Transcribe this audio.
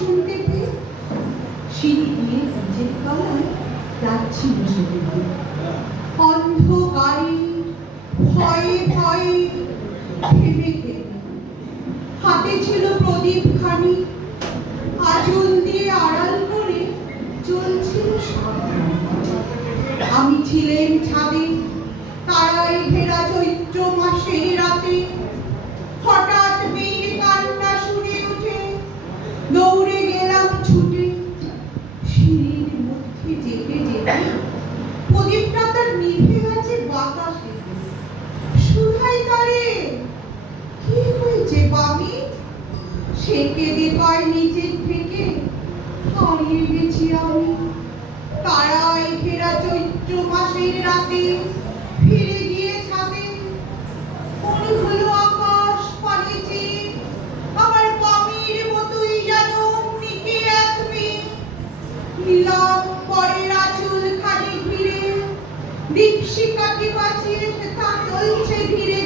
আসন পেতে সিঁড়ি দিয়ে নিজের তলায় যাচ্ছি বসে পেতে। অন্ধকারে ভয়ে ভয়ে ভেবে ভেবে হাতে ছিল প্রদীপ খানি, আঁচল দিয়ে আড়াল করে চলছিল সাবধান। আমি ছিলেন ছাদে, তারায় ঘেরা চৈত্র মাসের রাতে। হঠাৎ মেয়ের কান্না শুনে উঠে দৌড়ে গেলাম ছুটে। সিঁড়ির মধ্যে যেতে যেতে প্রদীপটা তার নিভে গেছে বাতাসে। সুধাই তারে, কি হয়েছে বামি? সে কেঁদে কয় নিচের থেকে, হারিয়ে গেছি আমি তারায় ঘেরা চৈত্র মাসের রাতে। ফিরে গিয়ে ছাদে মনে হলো আকাশ পানে চেয়ে আমার বামির মতোই যেন নিকে এক মেয়ে। নিলাম পরের আঁচল খানি ঘিরে, দীপশিখাকে বাঁচিয়ে সেটা চলছে ধীরে।